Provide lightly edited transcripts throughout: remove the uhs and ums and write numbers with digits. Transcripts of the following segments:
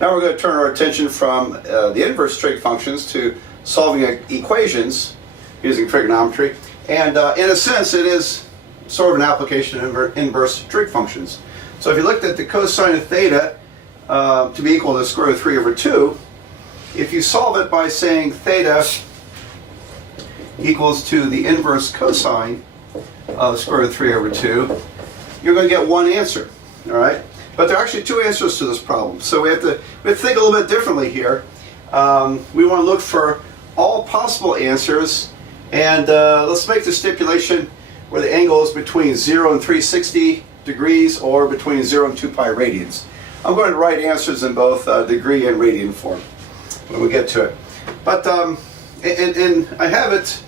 Now we're going to turn our attention from the inverse trig functions to solving equations using trigonometry. And in a sense, it is sort of an application of inverse trig functions. So if you looked at the cosine of theta to be equal to the square root of 3 over 2, if you solve it by saying theta equals to the inverse cosine of the square root of 3 over 2, you're going to get one answer. All right? But there are actually two answers to this problem. So we have to think a little bit differently here. We want to look for all possible answers, and let's make the stipulation where the angle is between 0 and 360 degrees or between 0 and 2 pi radians. I'm going to write answers in both degree and radian form when we get to it. But and I have it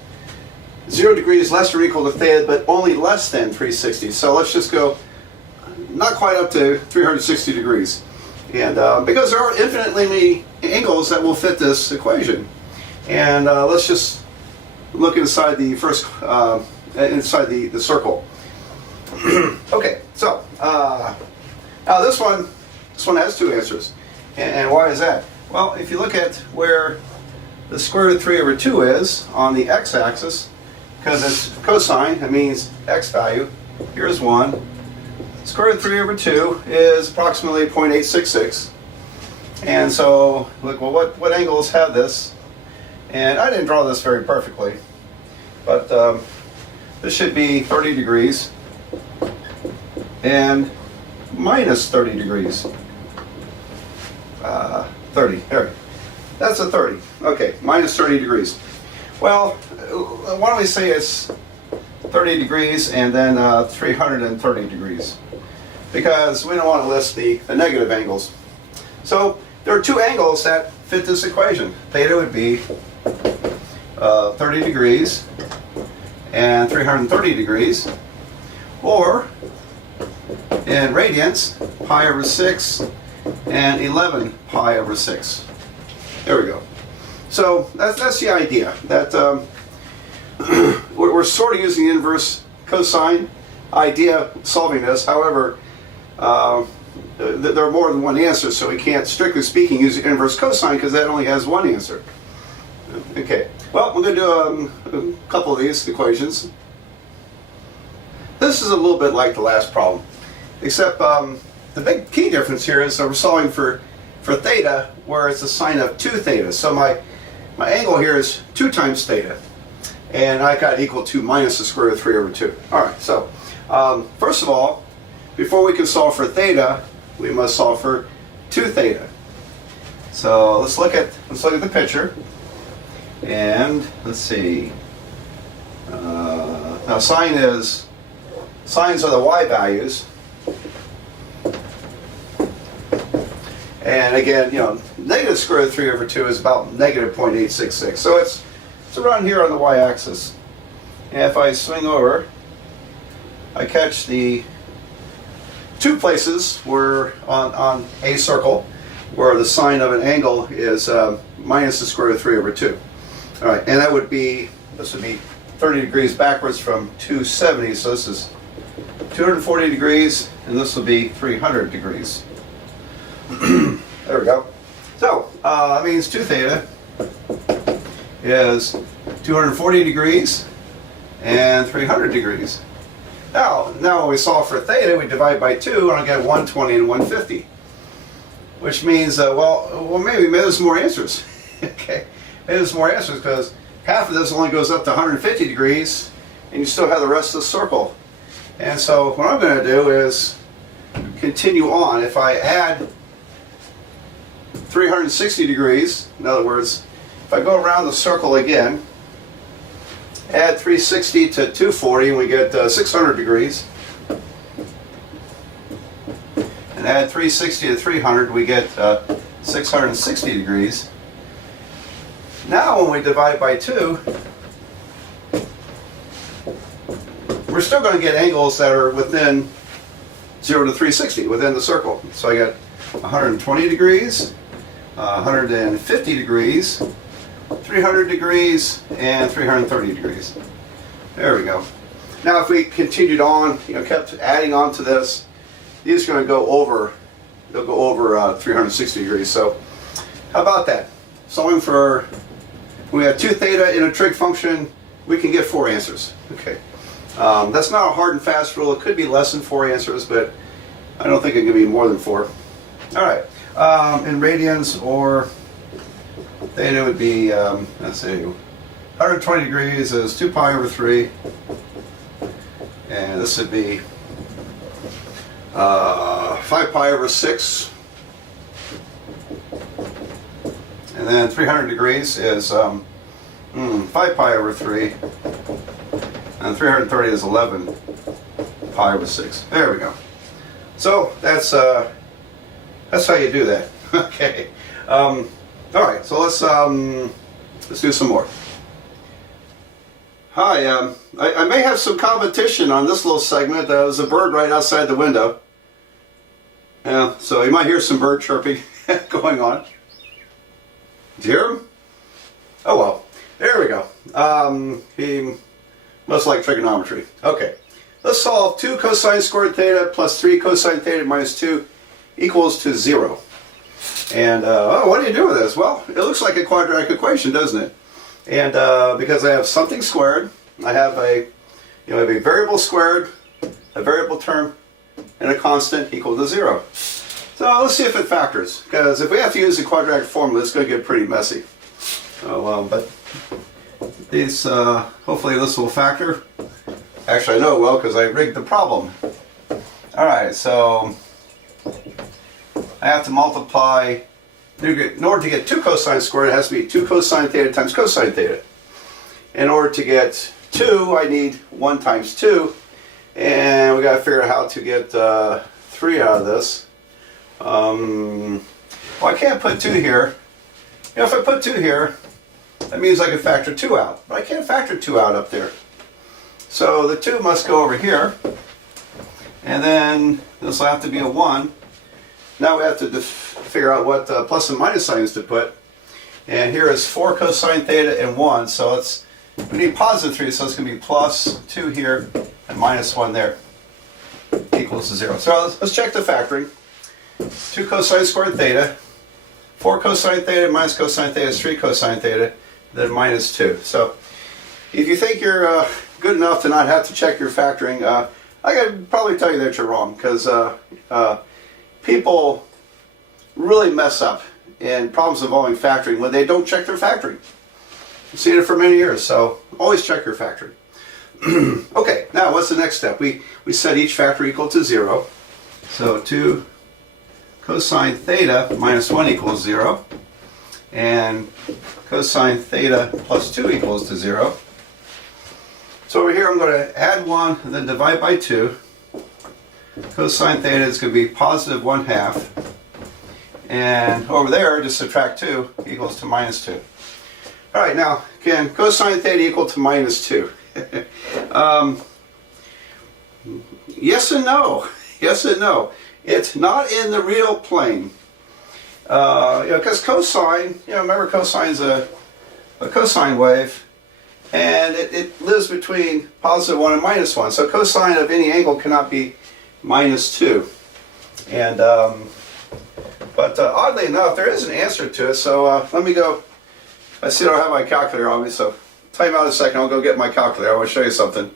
0 degrees less or equal to theta, but only less than 360. So let's just go not quite up to 360 degrees. And because there are infinitely many angles that will fit this equation. And let's just look inside the first, inside the circle. Okay, so now this one has two answers. And why is that? Well, if you look at where the square root of 3 over 2 is on the x-axis, because it's cosine, that means x value. Here's 1. Square root of 3 over 2 is approximately 0.866. And so, look, well, what angles have this? And I didn't draw this very perfectly, but this should be 30 degrees and minus 30 degrees. 30, there. That's a 30. Okay, minus 30 degrees. Well, why don't we say it's 30 degrees and then 330 degrees? Because we don't want to list the negative angles. So there are two angles that fit this equation. Theta would be 30 degrees and 330 degrees, or in radians, pi over 6 and 11 pi over 6. There we go. So that's the idea, that we're sort of using the inverse cosine idea solving this. However, there are more than one answer, so we can't, strictly speaking, use the inverse cosine because that only has one answer. Okay, well, we're going to do a couple of these equations. This is a little bit like the last problem, except the big key difference here is we're solving for theta, where it's a sine of 2 theta. So my angle here is 2 times theta, and I got equal to minus the square root of 3 over 2. All right, so first of all, before we can solve for theta, we must solve for 2 theta. So let's look at the picture, and let's see. Now sines are the y values, and again, negative square root of 3 over 2 is about negative 0.866. So it's around here on the y-axis. And if I swing over, I catch the two places where on a circle where the sine of an angle is minus the square root of 3 over 2. All right, and this would be 30 degrees backwards from 270, so this is 240 degrees, and this will be 300 degrees. There we go. So that means 2 theta is 240 degrees and 300 degrees. Now when we solve for theta, we divide by 2, and I get 120 and 150, which means well maybe there's more answers. Okay, maybe there's more answers because half of this only goes up to 150 degrees, and you still have the rest of the circle. And so what I'm going to do is continue on. If I add 360 degrees, in other words, if I go around the circle again, add 360 to 240, and we get 600 degrees. And add 360 to 300, we get 660 degrees. Now when we divide by 2, we're still going to get angles that are within 0 to 360, within the circle. So I got 120 degrees, 150 degrees, 300 degrees, and 330 degrees. There we go. Now if we continued on, kept adding on to this, these are going to go over it'll go over 360 degrees. So how about that? Solving for, when we have 2 theta in a trig function, we can get 4 answers. Okay. That's not a hard and fast rule. It could be less than 4 answers, but I don't think it can be more than 4. All right. In radians, or theta would be, let's see, 120 degrees is 2 pi over 3. And this would be 5 pi over 6. And then 300 degrees is 5 pi over 3. And 330 is 11 pi over 6. There we go. So that's how you do that. Okay. All right. So let's do some more. Hi. I may have some competition on this little segment. There's a bird right outside the window. Yeah. So you might hear some bird chirping going on. Do you hear him? Oh well. There we go. He must like trigonometry. Okay. Let's solve 2 cosine squared theta plus 3 cosine theta minus 2 equals to 0. And what do you do with this? Well, it looks like a quadratic equation, doesn't it? And because I have something squared, I have a variable squared, a variable term, and a constant equal to 0. So let's see if it factors. Because if we have to use the quadratic formula, it's going to get pretty messy. But these, hopefully this will factor. Actually, I know it will because I rigged the problem. All right, so I have to multiply. In order to get 2 cosine squared, it has to be 2 cosine theta times cosine theta. In order to get 2, I need 1 times 2. And we got to figure out how to get 3 out of this. Well, I can't put 2 here. If I put 2 here, that means I can factor 2 out. But I can't factor 2 out up there. So the 2 must go over here. And then this will have to be a 1. Now we have to figure out what plus and minus signs to put. And here is 4 cosine theta and 1. So we need positive 3, so it's going to be plus 2 here and minus 1 there. Equals to 0. So let's check the factoring. 2 cosine squared theta. 4 cosine theta minus cosine theta is 3 cosine theta. Then minus 2. So if you think you're good enough to not have to check your factoring, I could probably tell you that you're wrong, because people really mess up in problems involving factoring when they don't check their factoring. I've seen it for many years, so always check your factoring. Okay, now what's the next step? We set each factor equal to 0. So 2 cosine theta minus 1 equals 0. And cosine theta plus 2 equals to 0. So over here I'm going to add 1 and then divide by 2. Cosine theta is going to be positive 1/2. And over there, just subtract 2 equals to minus 2. All right, now, again, cosine theta equal to minus 2. Yes and no. Yes and no. It's not in the real plane. Because cosine, remember cosine's a cosine wave, and it lives between positive 1 and minus 1. So cosine of any angle cannot be minus 2. And but oddly enough, there is an answer to it. So let me go. I see I don't have my calculator on me, so time out a second. I'll go get my calculator. I want to show you something.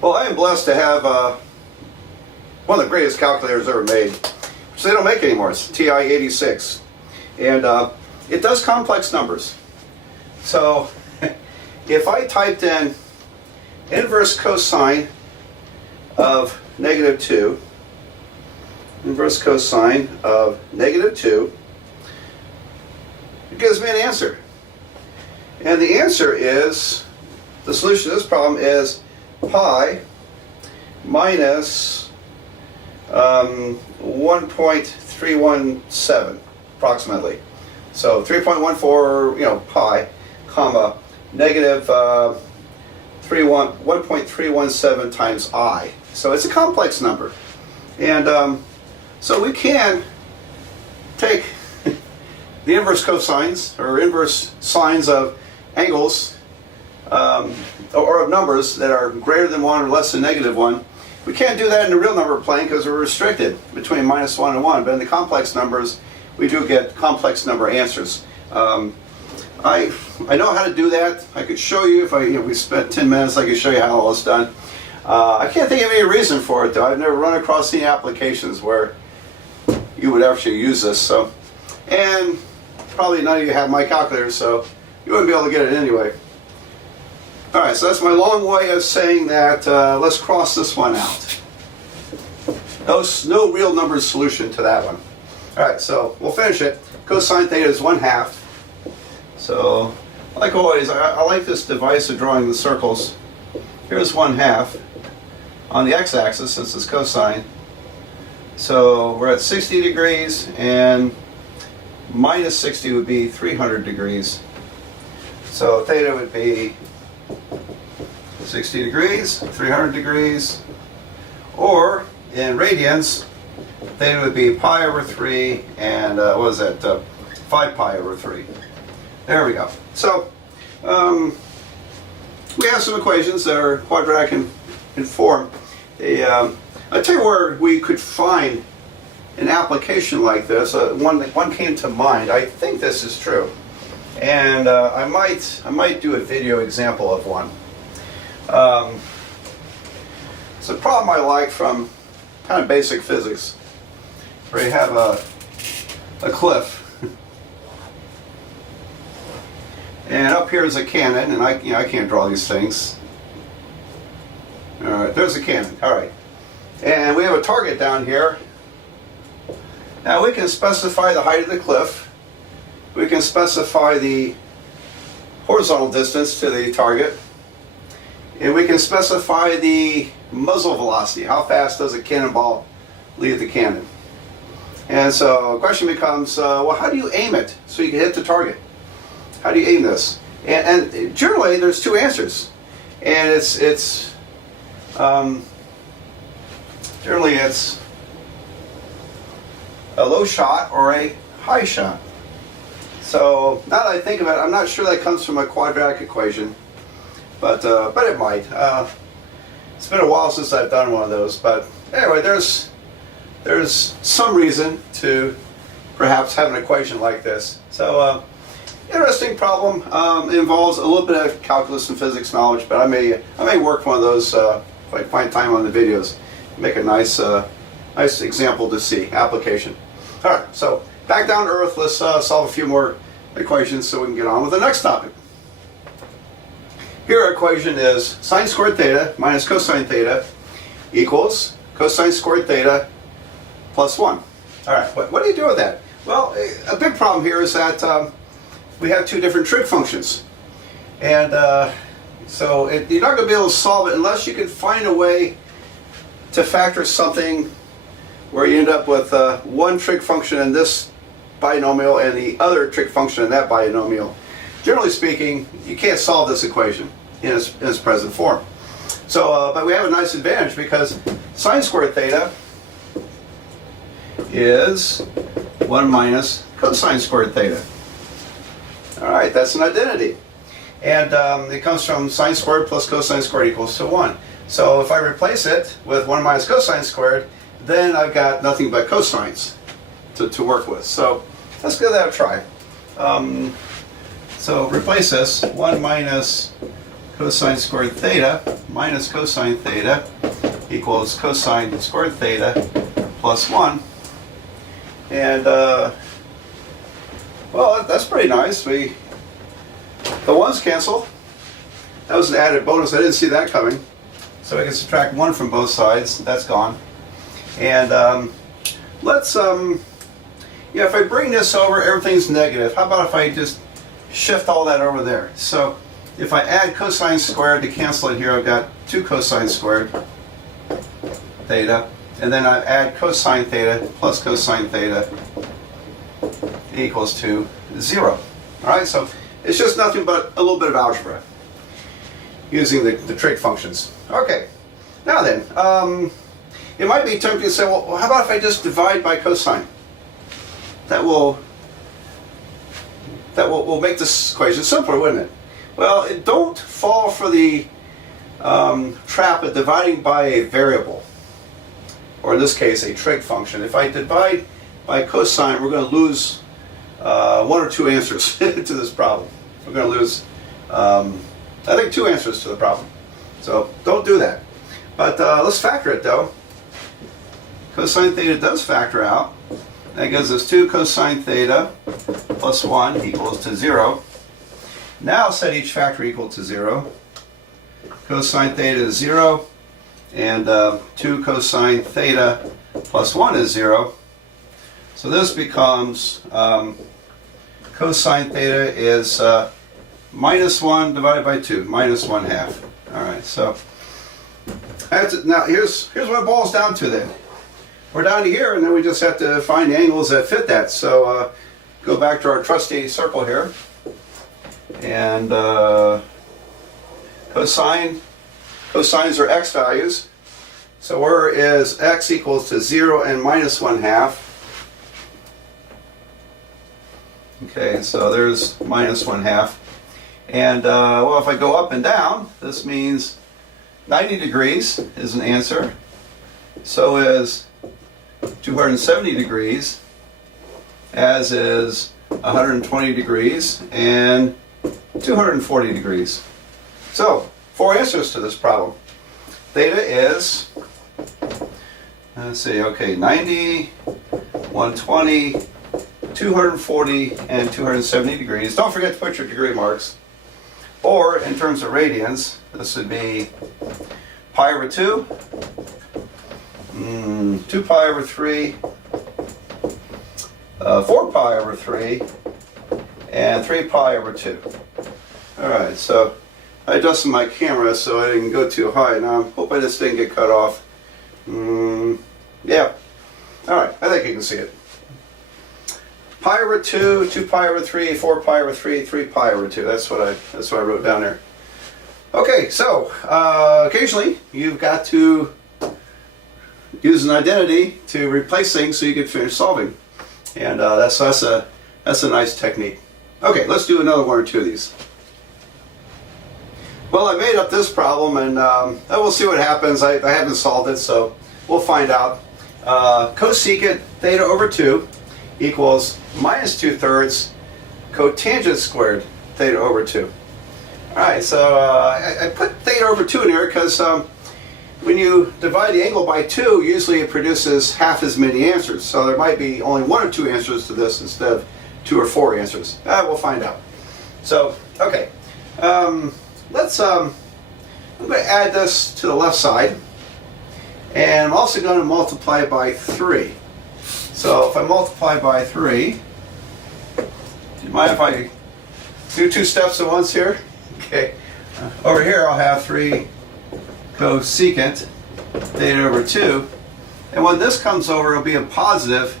Well, I am blessed to have one of the greatest calculators ever made, which they don't make anymore. It's TI-86, and it does complex numbers. So if I typed in inverse cosine of negative 2, inverse cosine of negative 2, it gives me an answer. And the answer is, the solution to this problem is pi minus 1.317 approximately. So 3.14, pi, comma, negative 1.317 times I. So it's a complex number. And so we can take the inverse cosines, or inverse sines of angles, or of numbers that are greater than 1 or less than negative 1, We can't do that in the real number plane because we're restricted between -1 and 1. But in the complex numbers, we do get complex number answers. I know how to do that. I could show you if we spent 10 minutes. I could show you how all it's done. I can't think of any reason for it though. I've never run across any applications where you would actually use this. So, and probably none of you have my calculator, so you wouldn't be able to get it anyway. All right, so that's my long way of saying that. Let's cross this one out. No real number solution to that one. All right, so we'll finish it. Cosine theta is 1/2. So, like always, I like this device of drawing the circles. Here's 1/2 on the x-axis, since it's cosine. So we're at 60 degrees, and minus 60 would be 300 degrees. So theta would be 60 degrees, 300 degrees, or in radians, theta would be pi over 3, and what is that, 5 pi over 3. There we go. So we have some equations that are quadratic in form. I'll tell you where we could find an application like this. One came to mind. I think this is true, and I might do a video example of one. It's a problem I like from kind of basic physics, where you have a cliff, and up here is a cannon, and I can't draw these things. All right, there's a cannon. All right, and we have a target down here. Now we can specify the height of the cliff. We can specify the horizontal distance to the target. And we can specify the muzzle velocity. How fast does a cannonball leave the cannon? And so the question becomes, well, how do you aim it so you can hit the target? How do you aim this? And generally there's two answers. And generally it's a low shot or a high shot. So now that I think about it, I'm not sure that comes from a quadratic equation, but it might. It's been a while since I've done one of those, but anyway, there's some reason to perhaps have an equation like this. So interesting problem. It involves a little bit of calculus and physics knowledge, but I may work one of those if I find time on the videos. Make a nice example to see, application. All right, so back down to earth, let's solve a few more equations so we can get on with the next topic. Here our equation is sine squared theta minus cosine theta equals cosine squared theta plus 1. All right, what do you do with that? Well, a big problem here is that we have two different trig functions. And so you're not going to be able to solve it unless you can find a way to factor something where you end up with one trig function in this binomial and the other trig function in that binomial. Generally speaking, you can't solve this equation in its present form. So, but we have a nice advantage because sine squared theta is 1 minus cosine squared theta. All right, that's an identity. And it comes from sine squared plus cosine squared equals to 1. So if I replace it with 1 minus cosine squared, then I've got nothing but cosines to work with. So let's give that a try. So replace this, 1 minus cosine squared theta minus cosine theta equals cosine squared theta plus 1. And, well, that's pretty nice. The ones cancel. That was an added bonus. I didn't see that coming. So we can subtract 1 from both sides. That's gone. And let's, if I bring this over, everything's negative. How about if I just shift all that over there? So if I add cosine squared to cancel it here, I've got 2 cosine squared theta. And then I add cosine theta plus cosine theta equals to 0. All right, so it's just nothing but a little bit of algebra using the trig functions. Okay, now then, it might be tempting to say, well, how about if I just divide by cosine? That will make this equation simpler, wouldn't it? Well, don't fall for the trap of dividing by a variable. or in this case a trig function. If I divide by cosine, we're going to lose one or two answers to this problem. We're going to lose, I think, two answers to the problem. So don't do that. But let's factor it though. Cosine theta does factor out. That gives us 2 cosine theta plus 1 equals to 0. Now set each factor equal to 0. Cosine theta is 0, and 2 cosine theta plus 1 is 0. So this becomes cosine theta is minus 1 divided by 2, minus 1/2. All right, so now here's what it boils down to then. We're down to here, and then we just have to find angles that fit that. So go back to our trusty circle here, and cosines are x values. So where is x equals to 0 and minus 1/2? Okay, so there's minus 1/2. And well, if I go up and down, this means 90 degrees is an answer. So is 270 degrees, as is 120 degrees and 240 degrees. So 4 answers to this problem. Theta is, let's see, okay, 90, 120, 240, and 270 degrees. Don't forget to put your degree marks. Or in terms of radians, this would be pi over 2, 2 pi over 3, 4 pi over 3, and 3 pi over 2. Alright, so I adjusted my camera so I didn't go too high. Now I'm hoping this didn't get cut off. Yeah. Alright, I think you can see it. Pi over 2, 2 pi over 3, 4 pi over 3, 3 pi over 2. That's what I wrote down there. Okay, so occasionally you've got to use an identity to replace things so you can finish solving, and that's a nice technique. Okay, let's do another one or two of these. Well, I made up this problem, and we'll see what happens. I haven't solved it, so we'll find out. Cosecant theta over 2 equals minus 2/3 cotangent squared theta over 2. Alright, so I put theta over 2 in here because when you divide the angle by 2, usually it produces half as many answers. So there might be only 1 or 2 answers to this instead of 2 or 4 answers. We'll find out. So, okay. I'm going to add this to the left side. And I'm also going to multiply by 3. So if I multiply by 3, do you mind if I do 2 steps at once here? Okay. Over here I'll have 3 cosecant theta over 2. And when this comes over, it'll be a positive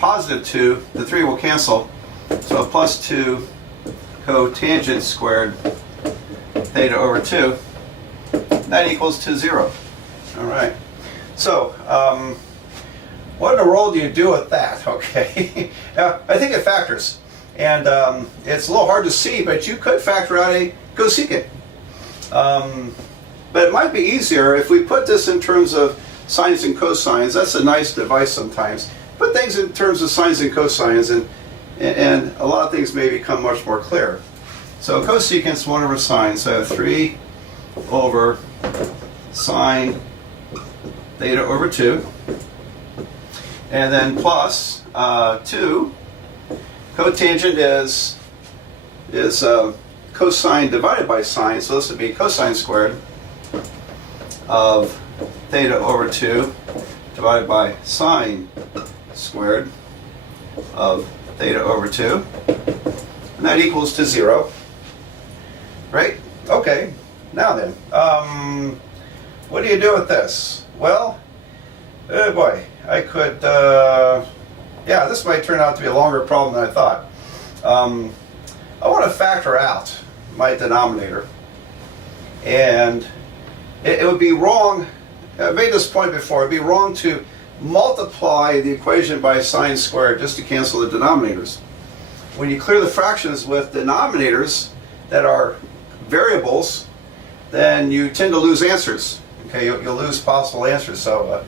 2. The 3 will cancel. So a plus 2 cotangent squared theta over 2. That equals to 0. All right. So, what in the world do you do with that? Okay. I think it factors. And it's a little hard to see, but you could factor out a cosecant. But it might be easier if we put this in terms of sines and cosines. That's a nice device sometimes. Put things in terms of sines and cosines, and a lot of things may become much more clear. So cosecant is 1 over sine, so I have 3 over sine theta over 2. And then plus 2. Cotangent is cosine divided by sine, so this would be cosine squared of theta over 2 divided by sine squared of theta over 2. And that equals to 0. Right? Okay. Now then, what do you do with this? Well, oh boy, I could, yeah, this might turn out to be a longer problem than I thought. I want to factor out my denominator. And it would be wrong, I made this point before, it would be wrong to multiply the equation by sine squared just to cancel the denominators. When you clear the fractions with denominators that are variables, then you tend to lose answers. Okay, you'll lose possible answers. So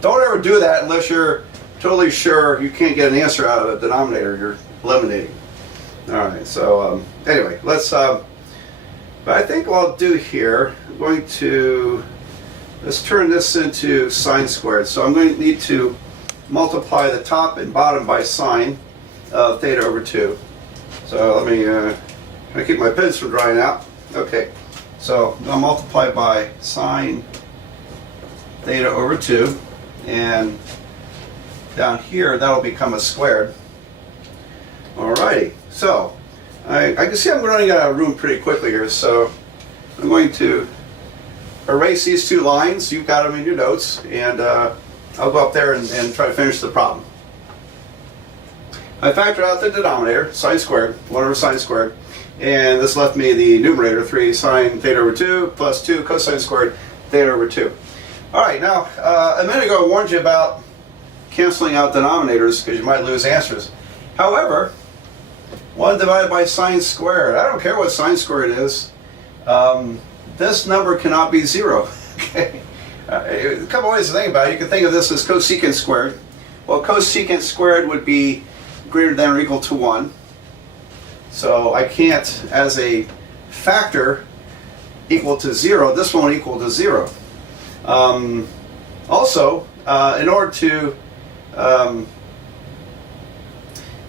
Don't ever do that unless you're totally sure you can't get an answer out of the denominator you're eliminating. All right, so anyway, let's, but I think what I'll do here, I'm going to, let's turn this into sine squared. So I'm going to need to multiply the top and bottom by sine of theta over 2. So let me keep my pens from drying out. Okay, so I'll multiply by sine theta over 2, and down here that'll become a squared. Alrighty, so I can see I'm running out of room pretty quickly here, so I'm going to erase these two lines. You've got them in your notes, and I'll go up there and try to finish the problem. I factored out the denominator, sine squared, 1 over sine squared, and this left me the numerator, 3 sine theta over 2 plus 2 cosine squared theta over 2. Alright, now a minute ago I warned you about canceling out denominators because you might lose answers. However, 1 divided by sine squared, I don't care what sine squared is, this number cannot be 0. Okay? A couple ways to think about it. You can think of this as cosecant squared. Well, cosecant squared would be greater than or equal to 1. So I can't, as a factor equal to 0, this one would equal to 0. Also, in order to,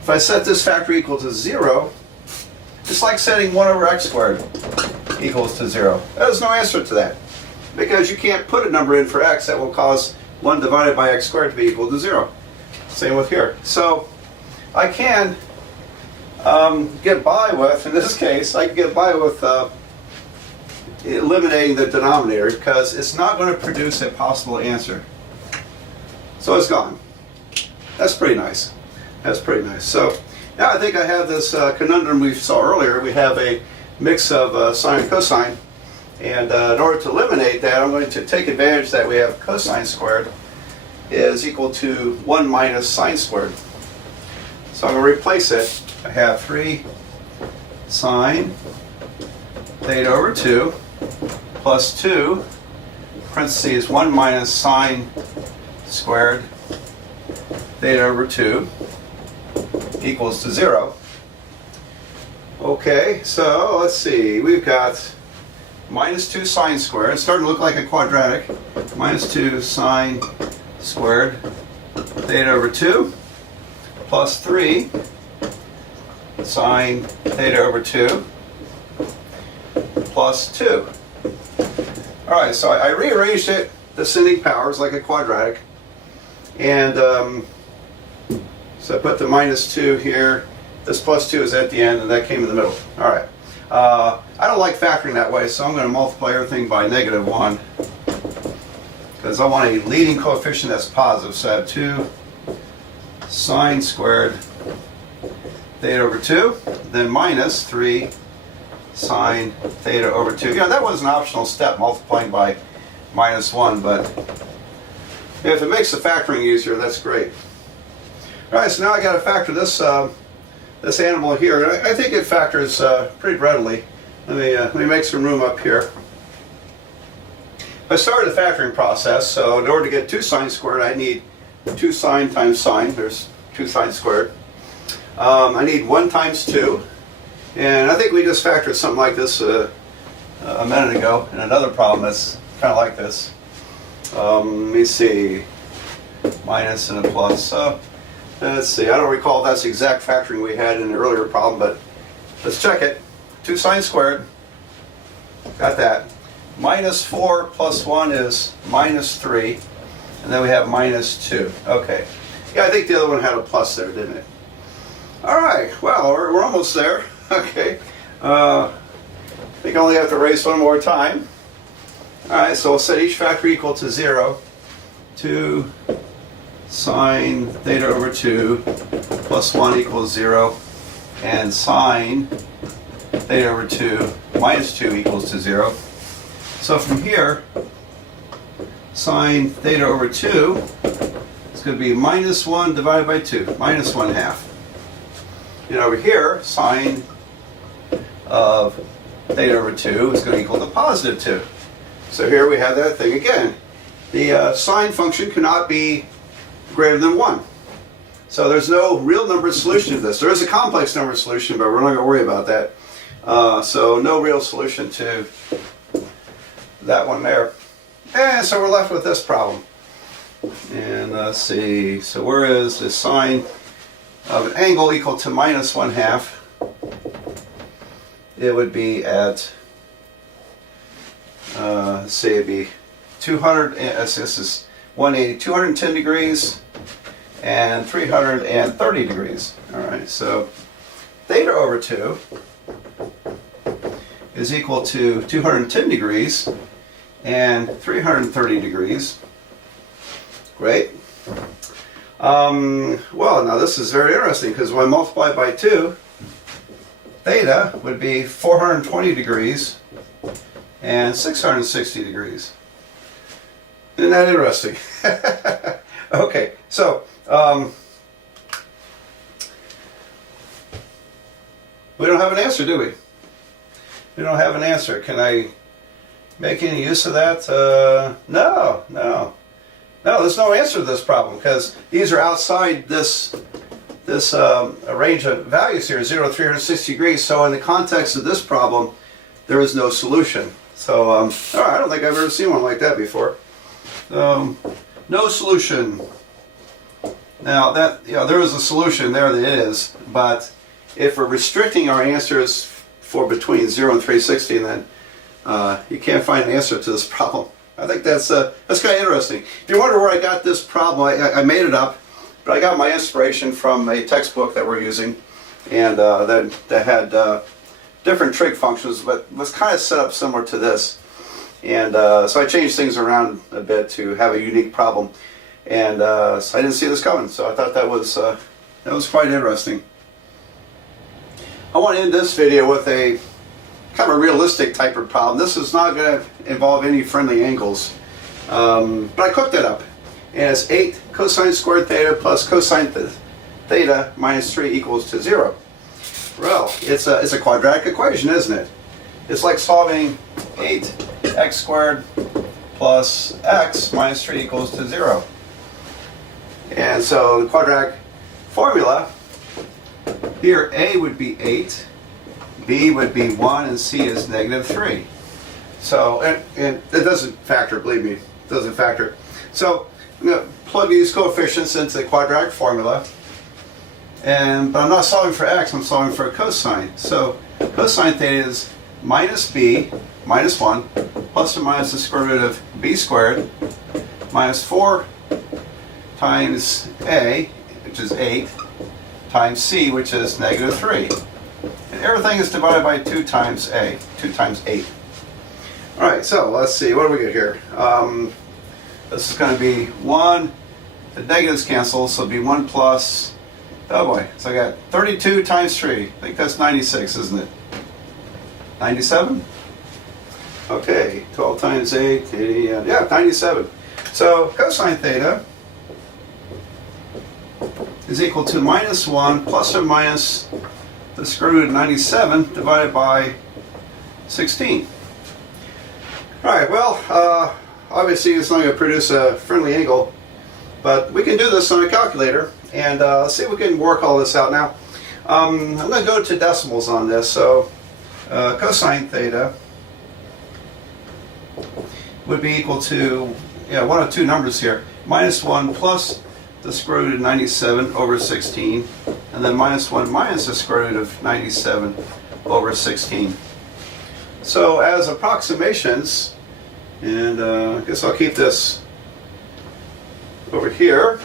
if I set this factor equal to 0, it's like setting 1 over x squared equals to 0. There's no answer to that, because you can't put a number in for x that will cause 1 divided by x squared to be equal to 0. Same with here. So I can get by with, in this case, I can get by with eliminating the denominator, because it's not going to produce a possible answer. So it's gone. That's pretty nice. That's pretty nice. So now I think I have this conundrum we saw earlier. We have a mix of sine and cosine, and in order to eliminate that, I'm going to take advantage that we have cosine squared is equal to 1 minus sine squared. So I'm going to replace it. I have 3 sine theta over 2 plus 2 parentheses 1 minus sine squared theta over 2 equals to 0. Okay, so let's see. We've got minus 2 sine squared. It's starting to look like a quadratic. Minus 2 sine squared theta over 2 plus 3 sine theta over 2 plus 2. Alright, so I rearranged it, descending powers, like a quadratic. And so I put the minus 2 here. This plus 2 is at the end, and that came in the middle. Alright. I don't like factoring that way, so I'm going to multiply everything by negative 1. Because I want a leading coefficient that's positive. So I have 2 sine squared theta over 2, then minus 3 sine theta over 2. Yeah, that was an optional step, multiplying by minus 1, but if it makes the factoring easier, that's great. Alright, so now I got to factor this this animal here. I think it factors pretty readily. Let me make some room up here. I started the factoring process, so in order to get 2 sine squared, I need 2 sine times sine. There's 2 sine squared. I need 1 times 2. And I think we just factored something like this a minute ago in another problem that's kind of like this. Let me see. Minus and a plus. So let's see. I don't recall if that's the exact factoring we had in the earlier problem, but let's check it. 2 sine squared. Got that. Minus 4 plus 1 is minus 3. And then we have minus 2. Okay. Yeah, I think the other one had a plus there, didn't it? Alright, well, we're almost there. Okay. I think I only have to erase one more time. Alright, so we'll set each factor equal to 0. 2 sine theta over 2 plus 1 equals 0. And sine theta over 2 minus 2 equals to 0. So from here, sine theta over 2 is going to be minus 1 divided by 2, minus 1/2. And over here, sine of theta over 2 is going to equal to positive 2. So here we have that thing again. the sine function cannot be greater than 1. So there's no real number solution to this. There is a complex number solution, but we're not going to worry about that. So no real solution to that one there. And so we're left with this problem. And let's see, so where is the sine of an angle equal to minus 1/2? It would be at, let's say it'd be 200, this is 180, 210 degrees and 330 degrees. All right, so theta over 2 is equal to 210 degrees and 330 degrees. Great. Well, now this is very interesting because when I multiply by 2, theta would be 420 degrees and 660 degrees. Isn't that interesting? Okay, so we don't have an answer, do we? We don't have an answer. Can I make any use of that? No, there's no answer to this problem because these are outside this range of values here, 0 to 360 degrees. So in the context of this problem, there is no solution. So all right, I don't think I've ever seen one like that before. No solution. Now that, there is a solution there, that is, but if we're restricting our answers for between 0 and 360, then you can't find an answer to this problem. I think that's kind of interesting. If you wonder where I got this problem, I made it up, but I got my inspiration from a textbook that we're using, and that had different trig functions, but was kind of set up similar to this. And so I changed things around a bit to have a unique problem, and so I didn't see this coming. So I thought that was quite interesting. I want to end this video with a kind of a realistic type of problem. This is not going to involve any friendly angles, but I cooked it up. And it's 8 cosine squared theta plus cosine theta minus 3 equals to 0. Well, it's a quadratic equation, isn't it? It's like solving 8x squared plus x minus 3 equals to 0. And so the quadratic formula, here a would be 8, b would be 1, and c is negative 3. So, and it doesn't factor, believe me, it doesn't factor. So I'm going to plug these coefficients into the quadratic formula, but I'm not solving for x, I'm solving for a cosine. So cosine theta is minus b minus 1 plus or minus the square root of b squared minus 4 times a, which is 8, times c, which is negative 3. And everything is divided by 2 times a, 2 times 8. All right, so let's see, what do we get here? This is going to be 1, the negatives cancel, so it'll be 1 plus, oh boy, so I got 32 times 3. I think that's 96, isn't it? 97? Okay, 12 times 8, 80, yeah, 97. So cosine theta is equal to minus 1 plus or minus the square root of 97 divided by 16. All right, well, obviously it's not going to produce a friendly angle, but we can do this on a calculator, and let's see if we can work all this out now. I'm going to go to decimals on this, so cosine theta would be equal to, one of two numbers here, minus 1 plus the square root of 97 over 16, and then minus 1 minus the square root of 97 over 16. So as approximations, and I guess I'll keep this over here.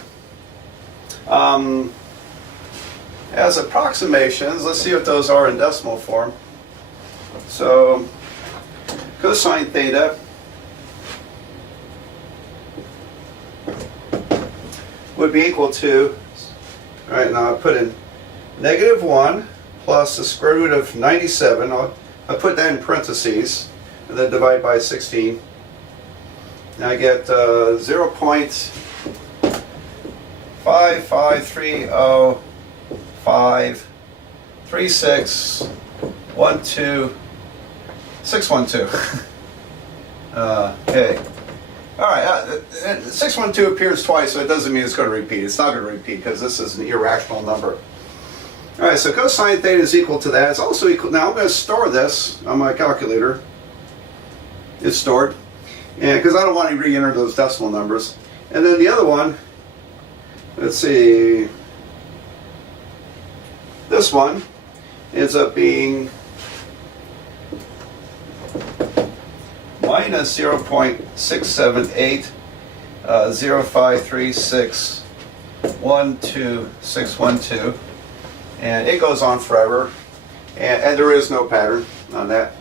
As approximations, let's see what those are in decimal form. So cosine theta would be equal to, all right, now I put in negative 1 plus the square root of 97. I'll put that in parentheses and then divide by 16. Now I get 0.553053612. Okay. All right, 612 appears twice, so it doesn't mean it's going to repeat. It's not going to repeat because this is an irrational number. All right, so cosine theta is equal to that. It's also equal. Now I'm going to store this on my calculator. It's stored, and because I don't want to re-enter those decimal numbers. And then the other one, let's see, this one ends up being minus 0.678 0.53612,612, and it goes on forever, and there is no pattern on that.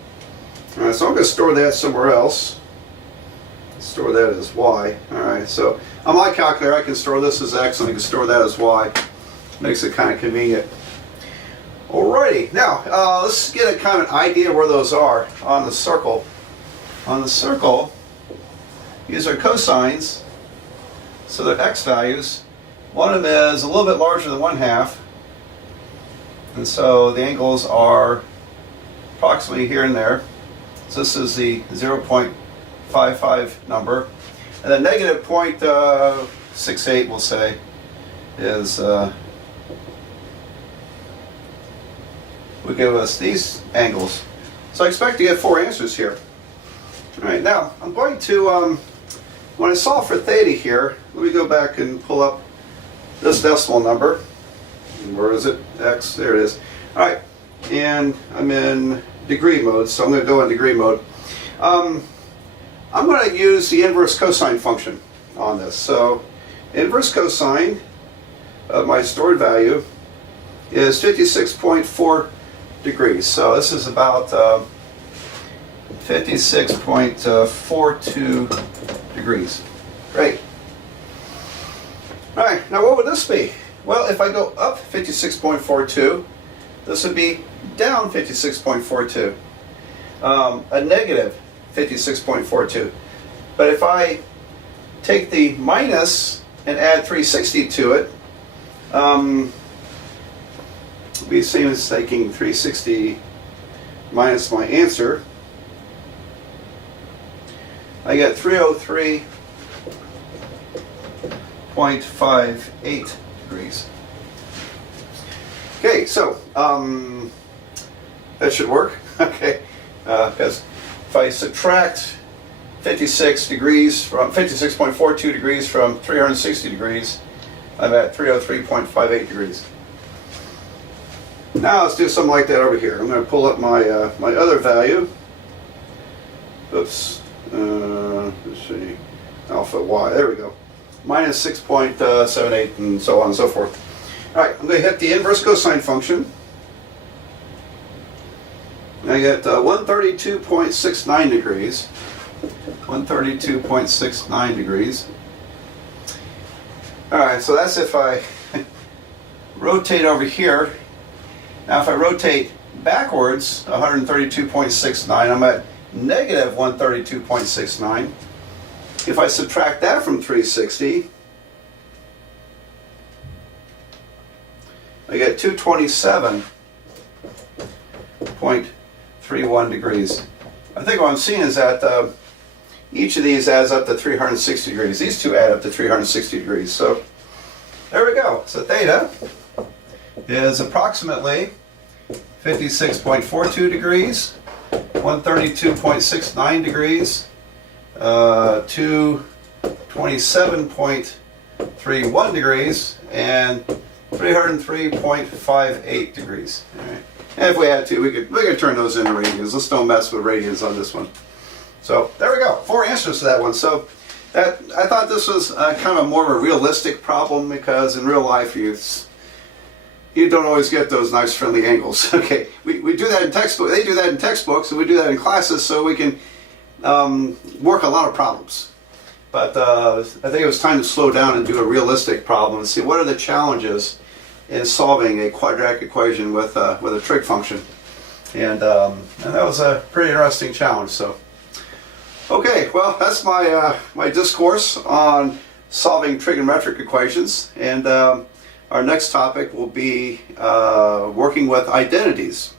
All right, so I'm going to store that somewhere else. Store that as y. All right, so on my calculator I can store this as x and I can store that as y. Makes it kind of convenient. Alrighty, now let's get a kind of an idea where those are on the circle. On the circle, these are cosines, so they're x values. One of them is a little bit larger than 1/2, and so the angles are approximately here and there. So this is the 0.55 number, and the negative 0.68 we'll say is will give us these angles. So I expect to get 4 answers here. All right, now I'm going to, when I solve for theta here, let me go back and pull up this decimal number. Where is it? X, there it is. All right, and I'm in degree mode, so I'm going to go in degree mode. I'm going to use the inverse cosine function on this. So inverse cosine of my stored value is 56.4 degrees. So this is about 56.42 degrees. Great. All right, now what would this be? Well, if I go up 56.42, this would be down 56.42, a negative 56.42. But if I take the minus and add 360 to it, we see it's taking 360 minus my answer. I get 303.58 degrees. Okay, so that should work. Okay, because if I subtract 56 degrees from 56.42 degrees from 360 degrees, I'm at 303.58 degrees. Now let's do something like that over here. I'm going to pull up my my other value. Oops. Let's see. Alpha y. There we go. Minus 6.78 and so on and so forth. All right. I'm going to hit the inverse cosine function. I get 132.69 degrees. 132.69 degrees. All right. So that's if I rotate over here. Now if I rotate backwards 132.69, I'm at negative 132.69. If I subtract that from 360, I get 227.31 degrees. I think what I'm seeing is that each of these adds up to 360 degrees. These two add up to 360 degrees. So there we go. So theta is approximately 56.42 degrees, 132.69 degrees, 227.31 degrees, and 303.58 degrees. All right. And if we had to, we could turn those into radians. Let's don't mess with radians on this one. So there we go. 4 answers to that one. So that I thought this was kind of more of a realistic problem, because in real life you don't always get those nice friendly angles. Okay, we do that in textbooks. They do that in textbooks, and we do that in classes, so we can work a lot of problems. But I think it was time to slow down and do a realistic problem and see what are the challenges in solving a quadratic equation with a trig function. And that was a pretty interesting challenge. So, okay, well, that's my my discourse on solving trigonometric equations, and our next topic will be working with identities.